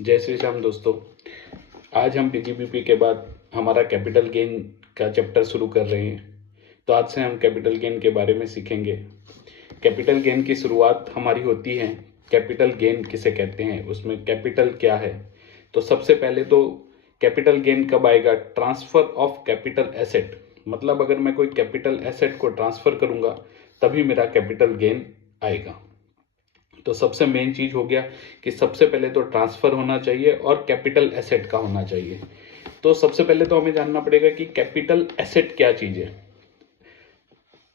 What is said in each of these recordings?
जय श्री राम दोस्तों। आज हम पीजीबीपी के बाद हमारा कैपिटल गेन का चैप्टर शुरू कर रहे हैं। तो आज से हम कैपिटल गेन के बारे में सीखेंगे। कैपिटल गेन की शुरुआत हमारी होती है। कैपिटल गेन किसे कहते हैं, उसमें कैपिटल क्या है। तो सबसे पहले तो कैपिटल गेन कब आएगा, ट्रांसफर ऑफ कैपिटल एसेट। मतलब अगर मैं कोई कैपिटल एसेट को ट्रांसफर करूंगा तभी मेरा कैपिटल गेन आएगा। तो सबसे मेन चीज हो गया कि सबसे पहले तो ट्रांसफर होना चाहिए और कैपिटल एसेट का होना चाहिए। तो सबसे पहले तो हमें जानना पड़ेगा कि कैपिटल एसेट क्या चीज है,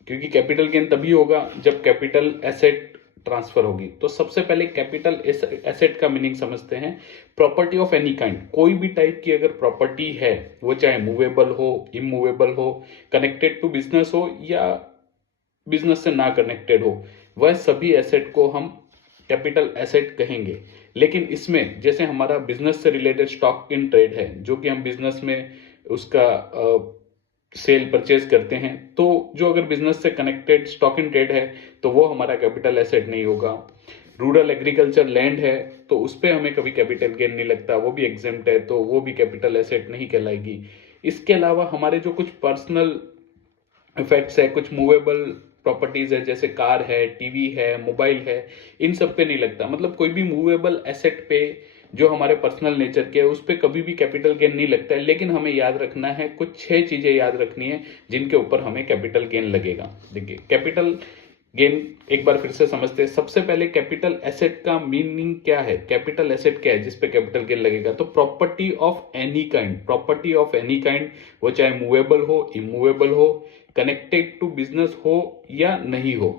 क्योंकि कैपिटल गेन तभी होगा जब कैपिटल एसेट ट्रांसफर होगी। तो सबसे पहले कैपिटल एसेट का मीनिंग समझते हैं। प्रॉपर्टी ऑफ एनी काइंड, कोई भी टाइप की अगर प्रॉपर्टी है, वो चाहे मूवेबल हो, इमूवेबल हो, कनेक्टेड टू बिजनेस हो या बिजनेस से ना कनेक्टेड हो, वह सभी एसेट को हम कैपिटल एसेट कहेंगे। लेकिन इसमें जैसे हमारा बिजनेस से रिलेटेड स्टॉक इन ट्रेड है, जो कि हम बिजनेस में उसका सेल परचेज करते हैं, तो जो अगर बिजनेस से कनेक्टेड स्टॉक इन ट्रेड है तो वो हमारा कैपिटल एसेट नहीं होगा। रूरल एग्रीकल्चर लैंड है तो उस पर हमें कभी कैपिटल गेन नहीं लगता, वो भी एग्जेम्प्ट है, तो वो भी कैपिटल एसेट नहीं कहलाएगी। इसके अलावा हमारे जो कुछ पर्सनल इफेक्ट्स है, कुछ मूवेबल प्रॉपर्टीज है, जैसे कार है, टीवी है, मोबाइल है, इन सब पे नहीं लगता। मतलब कोई भी मूवेबल एसेट पे जो हमारे पर्सनल नेचर के है उस पे कभी भी कैपिटल गेन नहीं लगता है। लेकिन हमें याद रखना है, कुछ 6 चीजें याद रखनी है जिनके ऊपर हमें कैपिटल गेन लगेगा। देखिए कैपिटल गेन एक बार फिर से समझते हैं। सबसे पहले कैपिटल एसेट का मीनिंग क्या है, कैपिटल एसेट क्या है जिसपे कैपिटल गेन लगेगा। तो property of any kind, property of any kind, वो चाहे मूवेबल हो, इमूवेबल हो, कनेक्टेड टू बिजनेस हो या नहीं हो,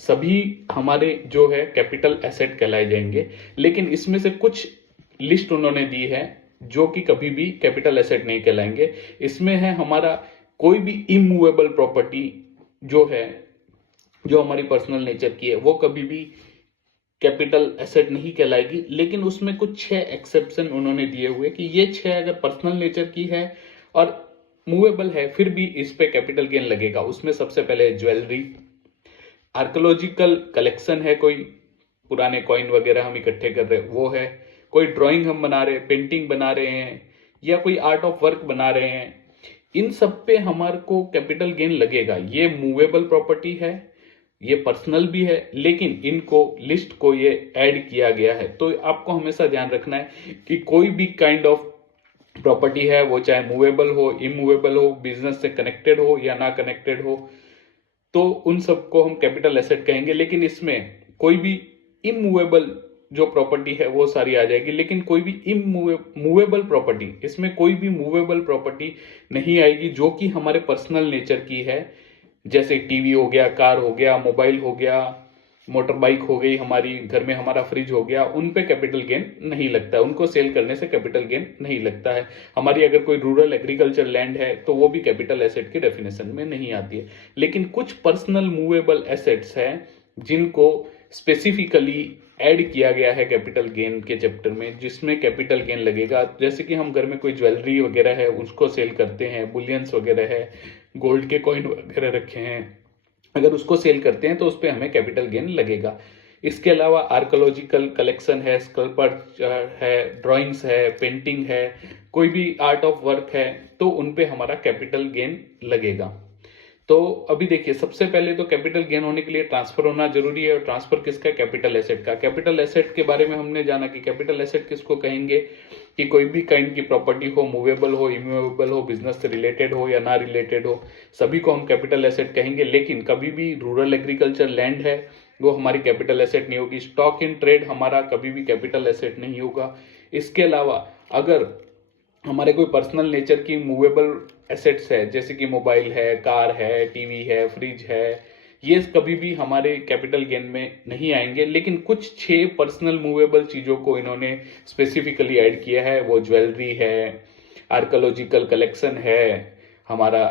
सभी हमारे जो है कैपिटल एसेट कहलाए जाएंगे। लेकिन इसमें से कुछ लिस्ट उन्होंने दी है जो कि कभी भी कैपिटल एसेट नहीं कहलाएंगे। इसमें है हमारा कोई भी इमूवेबल प्रॉपर्टी जो है, जो हमारी पर्सनल नेचर की है, वो कभी भी कैपिटल एसेट नहीं कहलाएगी। लेकिन उसमें कुछ 6 एक्सेप्शन उन्होंने दिए हुए कि ये 6 अगर पर्सनल नेचर की है और मूवेबल है फिर भी इस पे कैपिटल गेन लगेगा। उसमें सबसे पहले ज्वेलरी, आर्कोलॉजिकल कलेक्शन है, कोई पुराने कॉइन वगैरह हम इकट्ठे कर रहे हैं वो है, कोई ड्राइंग हम बना रहे हैं, पेंटिंग बना रहे हैं या कोई आर्ट ऑफ वर्क बना रहे हैं, इन सब पे हमारे को कैपिटल गेन लगेगा। ये मूवेबल प्रॉपर्टी है, ये पर्सनल भी है, लेकिन इनको लिस्ट को ये ऐड किया गया है। तो आपको हमेशा ध्यान रखना है कि कोई भी काइंड ऑफ प्रॉपर्टी है, वो चाहे मूवेबल हो, इमूवेबल हो, बिजनेस से कनेक्टेड हो या ना कनेक्टेड हो, तो उन सबको हम कैपिटल एसेट कहेंगे। लेकिन इसमें कोई भी इमूवेबल जो प्रॉपर्टी है वो सारी आ जाएगी, लेकिन कोई भी मूवेबल प्रॉपर्टी, इसमें कोई भी मूवेबल प्रॉपर्टी नहीं आएगी जो कि हमारे पर्सनल नेचर की है। जैसे टीवी हो गया, कार हो गया, मोबाइल हो गया, मोटर बाइक हो गई, हमारी घर में हमारा फ्रिज हो गया, उन पे कैपिटल गेन नहीं लगता है, उनको सेल करने से कैपिटल गेन नहीं लगता है। हमारी अगर कोई रूरल एग्रीकल्चर लैंड है तो वो भी कैपिटल एसेट की डेफिनेशन में नहीं आती है। लेकिन कुछ पर्सनल मूवेबल एसेट्स हैं जिनको स्पेसिफिकली ऐड किया गया है कैपिटल गेन के चैप्टर में, जिसमें कैपिटल गेन लगेगा। जैसे कि हम घर में कोई ज्वेलरी वगैरह है उसको सेल करते हैं, बुलियंस वगैरह है, गोल्ड के कॉइन वगैरह रखे हैं, अगर उसको सेल करते हैं तो उस पर हमें कैपिटल गेन लगेगा। इसके अलावा आर्कोलॉजिकल कलेक्शन है, स्कल्पचर है, ड्राइंग्स है, पेंटिंग है, कोई भी आर्ट ऑफ वर्क है, तो उन पे हमारा कैपिटल गेन लगेगा। तो अभी देखिए सबसे पहले तो कैपिटल गेन होने के लिए ट्रांसफर होना जरूरी है। और ट्रांसफर किसका, कैपिटल एसेट का। कैपिटल एसेट के बारे में हमने जाना कि कैपिटल एसेट किसको कहेंगे, कि कोई भी काइंड की प्रॉपर्टी हो, मूवेबल हो, इमूवेबल हो, बिजनेस से रिलेटेड हो या ना रिलेटेड हो, सभी को हम कैपिटल एसेट कहेंगे। लेकिन कभी भी रूरल एग्रीकल्चर लैंड है वो हमारी कैपिटल एसेट नहीं होगी। स्टॉक इन ट्रेड हमारा कभी भी कैपिटल एसेट नहीं होगा। इसके अलावा अगर हमारे कोई पर्सनल नेचर की मूवेबल एसेट्स है, जैसे कि मोबाइल है, कार है, टीवी है, फ्रिज है, ये कभी भी हमारे कैपिटल गेन में नहीं आएंगे। लेकिन कुछ 6 पर्सनल मूवेबल चीजों को इन्होंने स्पेसिफिकली ऐड किया है। वो ज्वेलरी है, आर्कोलॉजिकल कलेक्शन है, हमारा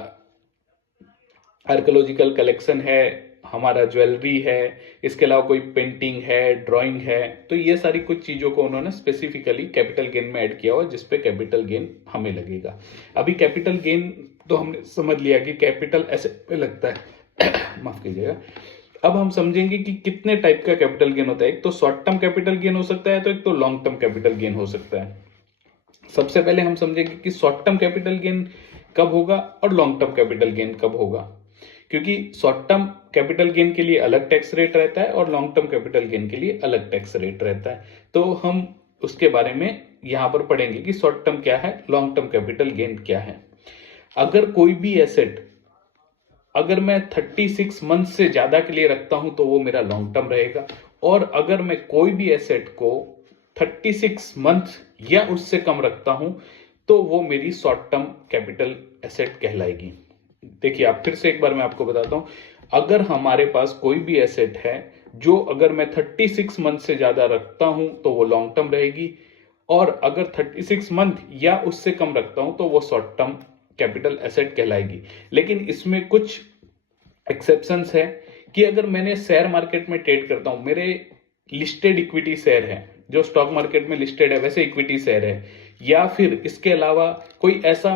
आर्कोलॉजिकल कलेक्शन है, हमारा ज्वेलरी है, इसके अलावा कोई पेंटिंग है, ड्राइंग है, तो ये सारी कुछ चीजों को उन्होंने स्पेसिफिकली कैपिटल गेन में ऐड किया हुआ जिसपे कैपिटल गेन हमें लगेगा। अभी कैपिटल गेन तो हमने समझ लिया कि कैपिटल एसेट पे लगता है माफ कीजिएगा। अब हम समझेंगे कि कितने टाइप का कैपिटल गेन होता है। एक तो शॉर्ट टर्म कैपिटल गेन हो सकता है, तो एक तो लॉन्ग टर्म कैपिटल गेन हो सकता है। सबसे पहले हम समझेंगे कि शॉर्ट टर्म कैपिटल गेन कब होगा और लॉन्ग टर्म कैपिटल गेन कब होगा, क्योंकि शॉर्ट टर्म कैपिटल गेन के लिए अलग टैक्स रेट रहता है और लॉन्ग टर्म कैपिटल गेन के लिए अलग टैक्स रेट रहता है। तो हम उसके बारे में यहां पर पढ़ेंगे कि शॉर्ट टर्म क्या है, लॉन्ग टर्म कैपिटल गेन क्या है। अगर कोई भी एसेट अगर मैं 36 मंथ से ज्यादा के लिए रखता हूं तो वो मेरा लॉन्ग टर्म रहेगा, और अगर मैं कोई भी एसेट को 36 मंथ या उससे कम रखता हूं तो वो मेरी शॉर्ट टर्म कैपिटल एसेट कहलाएगी। देखिए, आप फिर से एक बार मैं आपको बताता हूं, अगर हमारे पास कोई भी एसेट है जो अगर मैं 36 मंथ से ज्यादा रखता हूं तो वो लॉन्ग टर्म रहेगी, और अगर 36 मंथ या उससे कम रखता हूं तो वो शॉर्ट टर्म कैपिटल एसेट कहलाएगी। लेकिन इसमें कुछ एक्सेप्शंस है कि अगर मैंने शेयर मार्केट में ट्रेड करता हूं, मेरे लिस्टेड इक्विटी शेयर है जो स्टॉक मार्केट में लिस्टेड है वैसे इक्विटी शेयर है, या फिर इसके अलावा कोई ऐसा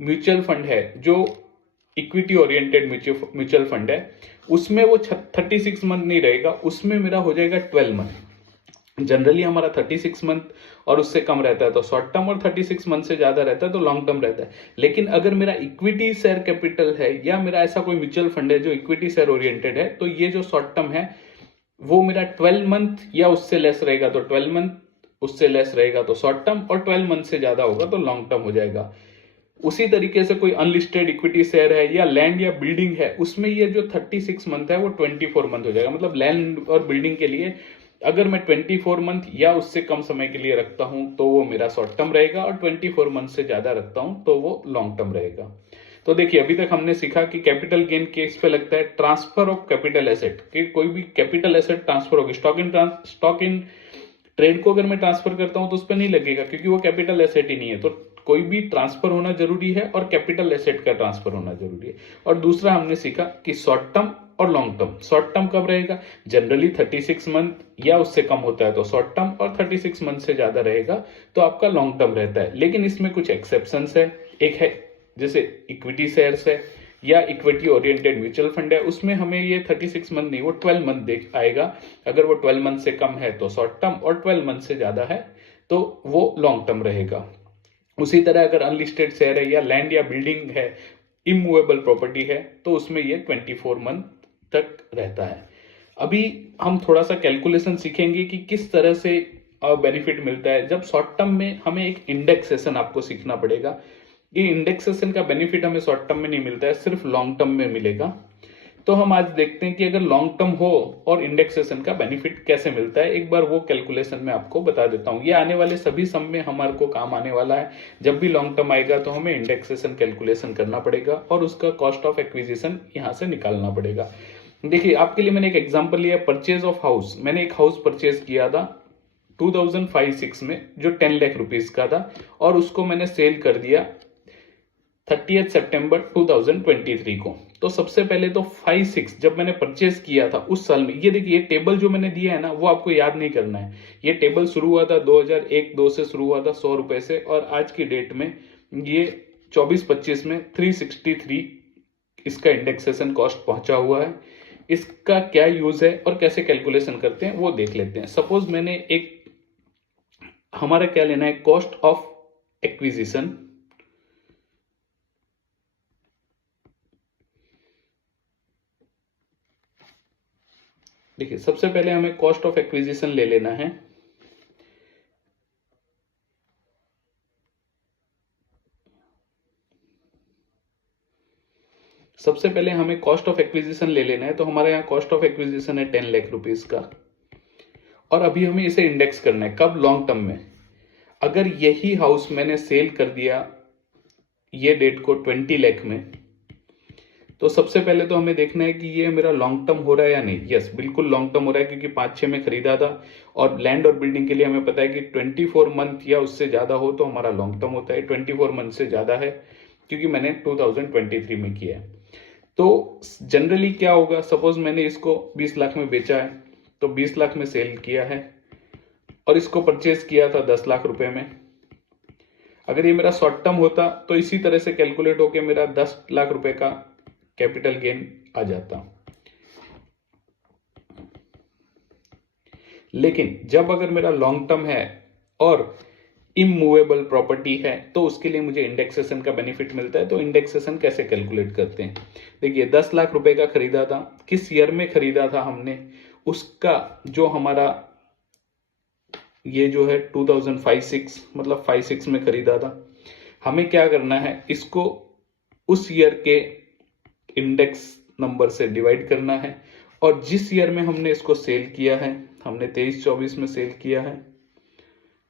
म्यूचुअल फंड है जो इक्विटी ओरिएंटेड म्यूचुअल फंड है, उसमें वो 36 मंथ नहीं रहेगा, उसमें मेरा हो जाएगा 12 मंथ। जनरली हमारा 36 मंथ और उससे कम रहता है तो शॉर्ट टर्म, और 36 मंथ से ज्यादा रहता है तो लॉन्ग टर्म रहता है। लेकिन अगर मेरा इक्विटी शेयर कैपिटल है या मेरा ऐसा कोई म्यूचुअल फंड है जो इक्विटी शेयर ओरिएंटेड है, तो ये जो शॉर्ट टर्म है वो मेरा 12 मंथ या उससे लेस रहेगा तो 12 मंथ, उससे लेस रहेगा तो शॉर्ट टर्म, और 12 मंथ से ज्यादा होगा तो लॉन्ग टर्म हो जाएगा। उसी तरीके से कोई अनलिस्टेड इक्विटी शेयर है या लैंड या बिल्डिंग है, उसमें ये जो 36 मंथ है वो 24 मंथ हो जाएगा। मतलब लैंड और बिल्डिंग के लिए अगर मैं 24 मंथ या उससे कम समय के लिए रखता हूं तो वो मेरा शॉर्ट टर्म रहेगा, और 24 मंथ से ज्यादा रखता हूं तो वो लॉन्ग टर्म रहेगा। तो देखिए, अभी तक हमने सीखा कि कैपिटल गेन केस पे लगता है ट्रांसफर ऑफ कैपिटल एसेट, कि कोई भी कैपिटल एसेट ट्रांसफर होगी। स्टॉक इन ट्रेड को अगर मैं ट्रांसफर करता हूं तो उस पर नहीं लगेगा, क्योंकि वो कैपिटल एसेट ही नहीं है। तो कोई भी ट्रांसफर होना जरूरी है और कैपिटल एसेट का ट्रांसफर होना जरूरी है। और दूसरा हमने सीखा कि शॉर्ट टर्म और लॉन्ग टर्म। शॉर्ट टर्म कब रहेगा? जनरली 36 मंथ या उससे कम होता है तो शॉर्ट टर्म, और 36 मंथ से ज्यादा रहेगा तो आपका लॉन्ग टर्म रहता है। लेकिन इसमें कुछ एक्सेप्शंस है। एक है जैसे इक्विटी शेयर्स है या इक्विटी ओरिएंटेड म्यूचुअल फंड है, उसमें हमें ये 36 मंथ नहीं, वो 12 मंथ देख आएगा। अगर वो 12 मंथ से कम है तो शॉर्ट टर्म, और 12 मंथ से ज्यादा है तो वो लॉन्ग टर्म रहेगा। उसी तरह अगर अनलिस्टेड शेयर है या लैंड या बिल्डिंग है, इमूवेबल प्रॉपर्टी है, तो उसमें ये 24 मंथ तक रहता है। अभी हम थोड़ा सा कैलकुलेशन सीखेंगे कि किस तरह से बेनिफिट मिलता है। जब शॉर्ट टर्म में हमें एक इंडेक्सेशन आपको सीखना पड़ेगा। ये इंडेक्सेशन का बेनिफिट हमें शॉर्ट टर्म में नहीं मिलता है, सिर्फ लॉन्ग टर्म में मिलेगा। तो हम आज देखते हैं कि अगर लॉन्ग टर्म हो और इंडेक्सेशन का बेनिफिट कैसे मिलता है। एक बार वो कैलकुलेशन में आपको बता देता हूं। ये आने वाले सभी सम में हमारे को काम आने वाला है। जब भी लॉन्ग टर्म आएगा तो हमें इंडेक्सेशन कैलकुलेशन करना पड़ेगा और उसका कॉस्ट ऑफ एक्विजिशन यहां से निकालना पड़ेगा। देखिए, आपके लिए मैंने एक एग्जांपल लिया, परचेज ऑफ हाउस। मैंने एक हाउस परचेज किया था 2005-06 में जो 10 लाख रुपीज का था, और उसको मैंने सेल कर दिया 30 सितंबर 2023 को। तो सबसे पहले तो 5-6 जब मैंने परचेज किया था उस साल में, ये देखिए, ये टेबल जो मैंने दिया है ना वो आपको याद नहीं करना है। ये टेबल शुरू हुआ था 2001-2 से शुरू हुआ था 100 रुपए से, और आज की डेट में ये 24-25 में 363 इसका इंडेक्सेशन कॉस्ट पहुंचा हुआ है। इसका क्या यूज है और कैसे कैलकुलेशन करते हैं वो देख लेते हैं। सपोज मैंने एक, हमारा क्या लेना है, कॉस्ट ऑफ एक्विजिशन। देखिए, सबसे पहले हमें कॉस्ट ऑफ एक्विजिशन ले लेना है। सबसे पहले हमें कॉस्ट ऑफ एक्विजिशन ले लेना है। तो हमारे यहाँ कॉस्ट ऑफ एक्विजिशन है 10 लाख रुपीज का, और अभी हमें इसे इंडेक्स करना है। कब? लॉन्ग टर्म में। अगर यही हाउस मैंने सेल कर दिया ये डेट को 20 लाख में, तो सबसे पहले तो हमें देखना है कि ये मेरा लॉन्ग टर्म हो रहा है या नहीं। यस, बिल्कुल लॉन्ग टर्म हो रहा है, क्योंकि 5-6 में खरीदा था, और लैंड और बिल्डिंग के लिए हमें पता है कि 24 मंथ या उससे ज्यादा हो तो हमारा लॉन्ग टर्म होता है। 24 मंथ से ज्यादा है क्योंकि मैंने 2023 में किया है। तो जनरली क्या होगा, सपोज मैंने इसको 20 लाख में बेचा है, तो 20 लाख में सेल किया है, और इसको परचेज किया था 10 लाख रुपए में। अगर ये मेरा शॉर्ट टर्म होता तो इसी तरह से कैलकुलेट होकर मेरा 10 लाख रुपए का कैपिटल गेन आ जाता। लेकिन जब अगर मेरा लॉन्ग टर्म है और इमूवेबल प्रॉपर्टी है तो उसके लिए मुझे इंडेक्सेशन का बेनिफिट मिलता है। तो इंडेक्सेशन कैसे कैलकुलेट करते हैं? देखिए 10 लाख रुपए का खरीदा था, किस ईयर में खरीदा था हमने, उसका जो हमारा ये जो है 2005-6 मतलब 5-6 में खरीदा था। हमें क्या करना है, इसको उस ईयर के इंडेक्स नंबर से डिवाइड करना है और जिस ईयर में हमने इसको सेल किया है, हमने 23-24 में सेल किया है,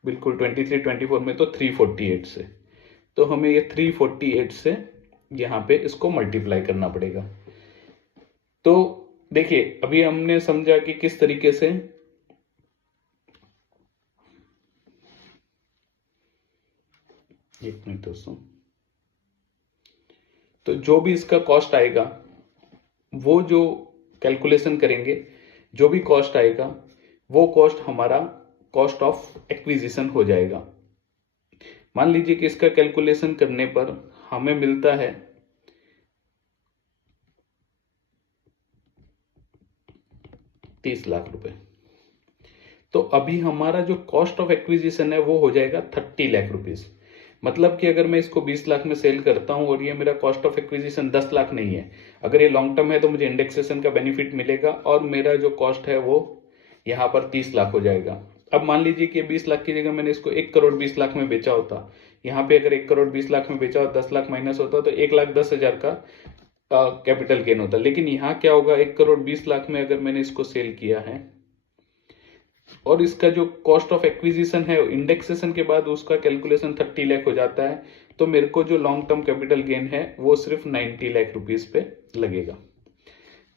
बिल्कुल 23-24 में तो 348 से, तो हमें ये 348 से यहाँ पे इसको मल्टीप्लाई करना पड़ेगा। तो देखिए अभी हमने समझा कि किस तरीके से एक मिनट दोस्तों, तो जो भी इसका कॉस्ट आएगा वो जो कैलकुलेशन करेंगे, जो भी कॉस्ट आएगा वो कॉस्ट हमारा कॉस्ट ऑफ एक्विजिशन हो जाएगा। मान लीजिए कि इसका कैलकुलेशन करने पर हमें मिलता है 30 लाख रुपए, तो अभी हमारा जो कॉस्ट ऑफ एक्विजिशन है वो हो जाएगा 30 लाख रुपीज। मतलब कि अगर मैं इसको 20 लाख में सेल करता हूं और ये मेरा कॉस्ट ऑफ एक्विजिशन 10 लाख नहीं है, अगर ये लॉन्ग टर्म है तो मुझे इंडेक्सेशन का बेनिफिट मिलेगा और मेरा जो कॉस्ट है वो यहाँ पर 30 लाख हो जाएगा। अब मान लीजिए कि 20 लाख की जगह मैंने इसको 1 करोड़ 20 लाख में बेचा होता, यहाँ पे अगर 1 करोड़ 20 लाख में बेचा होता 10 लाख माइनस होता तो 1,10,000 का कैपिटल गेन होता। लेकिन यहाँ क्या होगा, 1 करोड़ 20 लाख में अगर मैंने इसको सेल किया है और इसका जो कॉस्ट ऑफ एक्विजिशन है इंडेक्सेशन के बाद उसका कैलकुलेशन 30 लाख हो जाता है, तो मेरे को जो लॉन्ग टर्म कैपिटल गेन है वो सिर्फ 90 लाख रुपीस पे लगेगा।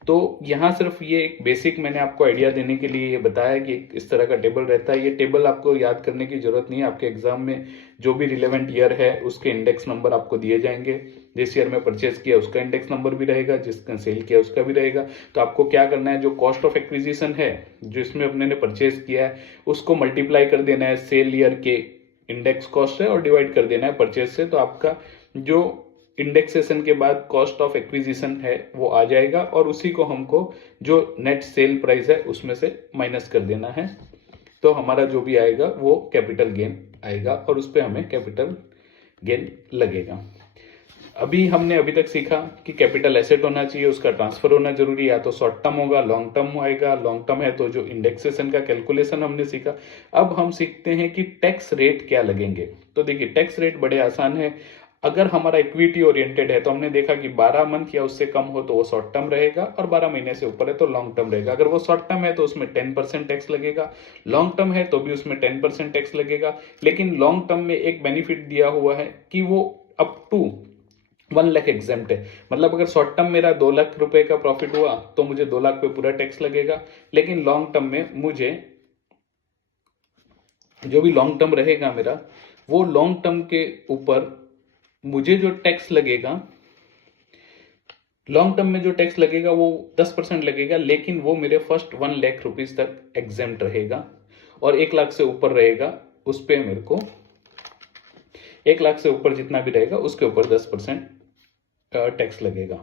तो यहाँ सिर्फ ये एक बेसिक मैंने आपको आइडिया देने के लिए ये बताया कि इस तरह का टेबल रहता है। ये टेबल आपको याद करने की जरूरत नहीं है, आपके एग्जाम में जो भी रिलेवेंट ईयर है उसके इंडेक्स नंबर आपको दिए जाएंगे। जिस ईयर में परचेज किया उसका इंडेक्स नंबर भी रहेगा, जिसका सेल किया उसका भी रहेगा। तो आपको क्या करना है, जो कॉस्ट ऑफ एक्विजिशन है जिसमें अपने ने परचेज किया है उसको मल्टीप्लाई कर देना है सेल ईयर के इंडेक्स कॉस्ट से और डिवाइड कर देना है परचेज से। तो आपका जो इंडेक्सेशन के बाद कॉस्ट ऑफ एक्विजिशन है वो आ जाएगा और उसी को हमको जो नेट सेल प्राइस है उसमें से माइनस कर देना है। तो हमारा जो भी आएगा वो कैपिटल गेन आएगा और उस पर हमें कैपिटल गेन लगेगा। अभी तक सीखा कि कैपिटल एसेट होना चाहिए, उसका ट्रांसफर होना जरूरी है, या तो शॉर्ट टर्म होगा लॉन्ग टर्म आएगा। लॉन्ग टर्म है तो जो इंडेक्सेशन का कैलकुलेशन हमने सीखा। अब हम सीखते हैं कि टैक्स रेट क्या लगेंगे। तो देखिए टैक्स रेट बड़े आसान है। अगर हमारा इक्विटी ओरिएंटेड है तो हमने देखा कि 12 मंथ या उससे कम हो तो वो शॉर्ट टर्म रहेगा और 12 महीने से ऊपर है तो लॉन्ग टर्म रहेगा। अगर वो शॉर्ट टर्म है तो उसमें 10% टैक्स लगेगा, लॉन्ग टर्म है तो भी उसमें 10% टैक्स लगेगा। लेकिन लॉन्ग टर्म में एक बेनिफिट दिया हुआ है कि वो अप टू 1 लाख एग्जेम्प्ट है। मतलब अगर शॉर्ट टर्म मेरा 2 लाख रुपए का प्रॉफिट हुआ तो मुझे 2 लाख पे पूरा टैक्स लगेगा। लेकिन लॉन्ग टर्म में मुझे जो भी लॉन्ग टर्म रहेगा मेरा, वो लॉन्ग टर्म के ऊपर मुझे जो टैक्स लगेगा, लॉन्ग टर्म में जो टैक्स लगेगा वो 10% लगेगा। लेकिन वो मेरे फर्स्ट 1 लाख रुपीज तक एग्जेम्प्ट रहेगा और 1 लाख से ऊपर रहेगा उस पर मेरे को 1 लाख से ऊपर जितना भी रहेगा उसके ऊपर 10% टैक्स लगेगा।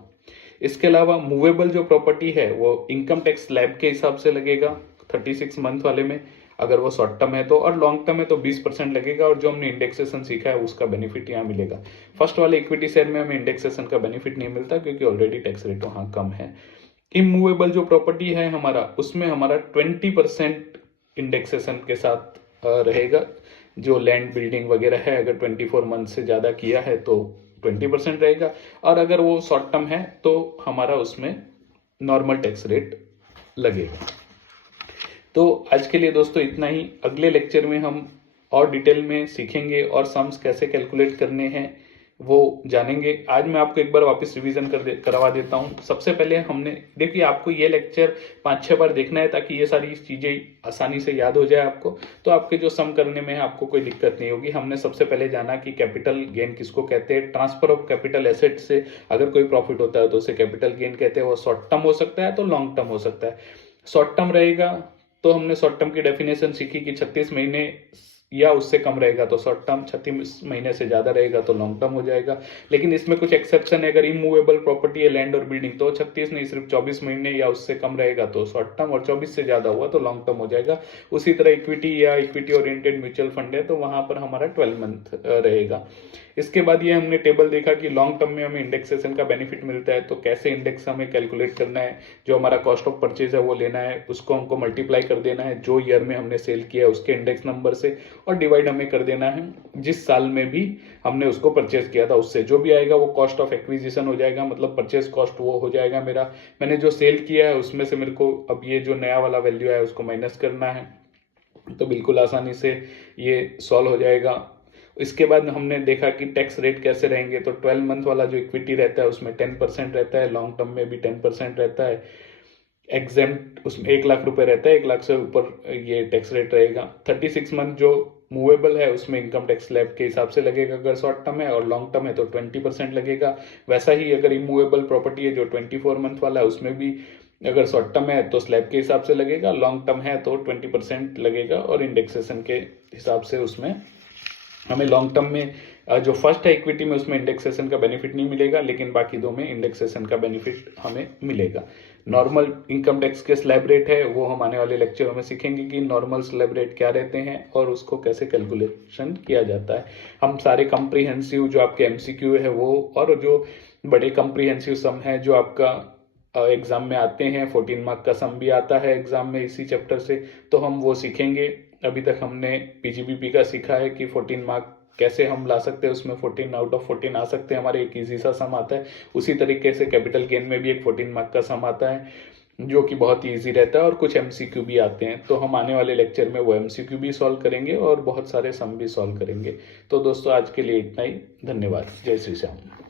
इसके अलावा मूवेबल जो प्रॉपर्टी है वो इनकम टैक्स स्लैब के हिसाब से लगेगा 36 मंथ वाले में, अगर वो शॉर्ट टर्म है तो, और लॉन्ग टर्म है तो 20% लगेगा। और जो हमने इंडेक्सेशन सीखा है उसका बेनिफिट यहाँ मिलेगा। फर्स्ट वाले इक्विटी शेयर में हमें इंडेक्सेशन का बेनिफिट नहीं मिलता क्योंकि ऑलरेडी टैक्स रेट वहाँ कम है। इमूवेबल जो प्रॉपर्टी है हमारा, उसमें हमारा 20% इंडेक्सेशन के साथ रहेगा। जो लैंड बिल्डिंग वगैरह है अगर 24 मंथ से ज़्यादा किया है तो 20% रहेगा, और अगर वो शॉर्ट टर्म है तो हमारा उसमें नॉर्मल टैक्स रेट लगेगा। तो आज के लिए दोस्तों इतना ही। अगले लेक्चर में हम और डिटेल में सीखेंगे और सम्स कैसे कैलकुलेट करने हैं वो जानेंगे। आज मैं आपको एक बार वापस रिवीजन करवा देता हूं। सबसे पहले हमने देखिए, आपको ये लेक्चर 5-6 बार देखना है ताकि ये सारी चीज़ें आसानी से याद हो जाए आपको। तो आपके जो सम करने में है आपको कोई दिक्कत नहीं होगी। हमने सबसे पहले जाना कि कैपिटल गेन किसको कहते हैं। ट्रांसफर ऑफ कैपिटल एसेट से अगर कोई प्रॉफिट होता है तो उसे कैपिटल गेन कहते हैं। वो शॉर्ट टर्म हो सकता है तो लॉन्ग टर्म हो सकता है। शॉर्ट टर्म रहेगा तो हमने शॉर्ट टर्म की डेफिनेशन सीखी कि 36 महीने या उससे कम रहेगा तो शॉर्ट टर्म, 36 महीने से ज़्यादा रहेगा तो लॉन्ग टर्म हो जाएगा। लेकिन इसमें कुछ एक्सेप्शन है, अगर इमूवेबल प्रॉपर्टी है, लैंड और बिल्डिंग, तो 36 नहीं सिर्फ 24 महीने या उससे कम रहेगा तो शॉर्ट टर्म, और 24 से ज़्यादा हुआ तो लॉन्ग टर्म हो जाएगा। उसी तरह इक्विटी या इक्विटी ओरिएंटेड म्यूचुअल फंड है तो वहाँ पर हमारा 12 मंथ रहेगा। इसके बाद ये हमने टेबल देखा कि लॉन्ग टर्म में हमें इंडेक्सेशन का बेनिफिट मिलता है, तो कैसे इंडेक्स हमें कैलकुलेट करना है, जो हमारा कॉस्ट ऑफ परचेज है वो लेना है, उसको हमको मल्टीप्लाई कर देना है जो ईयर में हमने सेल किया है उसके इंडेक्स नंबर से, और डिवाइड हमें कर देना है जिस साल में भी हमने उसको परचेज किया था उससे। जो भी आएगा वो कॉस्ट ऑफ एक्विजिशन हो जाएगा, मतलब परचेज कॉस्ट वो हो जाएगा मेरा। मैंने जो सेल किया है उसमें से मेरे को अब ये जो नया वाला वैल्यू है उसको माइनस करना है, तो बिल्कुल आसानी से ये सॉल्व हो जाएगा। इसके बाद हमने देखा कि टैक्स रेट कैसे रहेंगे, तो 12 मंथ वाला जो इक्विटी रहता है उसमें 10% रहता है, लॉन्ग टर्म में भी 10% रहता है। एग्जेम्प्ट उसमें 1 लाख रुपए रहता है, 1 लाख से ऊपर ये टैक्स रेट रहेगा। 36 मंथ जो मूवेबल है उसमें इनकम टैक्स स्लैब के हिसाब से लगेगा अगर शॉर्ट टर्म है, और लॉन्ग टर्म है तो 20% लगेगा। वैसा ही अगर इमूवेबल प्रॉपर्टी है जो 24 मंथ वाला है उसमें भी अगर शॉर्ट टर्म है तो स्लैब के हिसाब से लगेगा, लॉन्ग टर्म है तो 20% लगेगा, और इंडेक्सेशन के हिसाब से उसमें हमें लॉन्ग टर्म में जो फर्स्ट है इक्विटी में उसमें इंडेक्सेशन का बेनिफिट नहीं मिलेगा, लेकिन बाकी दो में इंडेक्सेशन का बेनिफिट हमें मिलेगा। नॉर्मल इनकम टैक्स के स्लैब रेट है वो हम आने वाले लेक्चरों में सीखेंगे कि नॉर्मल स्लैब रेट क्या रहते हैं और उसको कैसे कैलकुलेशन किया जाता है। हम सारे कम्प्रीहेंसिव जो आपके एमसीक्यू है वो, और जो बड़े कम्प्रीहेंसिव सम है जो आपका एग्जाम में आते हैं, 14 मार्क का सम भी आता है एग्जाम में इसी चैप्टर से, तो हम वो सीखेंगे। अभी तक हमने पीजीबीपी का सीखा है कि 14 मार्क कैसे हम ला सकते हैं, उसमें 14 आउट ऑफ 14 आ सकते हैं हमारे, एक इजी सा सम आता है। उसी तरीके से कैपिटल गेन में भी एक 14 मार्क का सम आता है जो कि बहुत ही ईजी रहता है, और कुछ एमसीक्यू भी आते हैं। तो हम आने वाले लेक्चर में वो एमसीक्यू भी सॉल्व करेंगे और बहुत सारे सम भी सॉल्व करेंगे। तो दोस्तों आज के लिए इतना ही, धन्यवाद, जय श्री श्याम।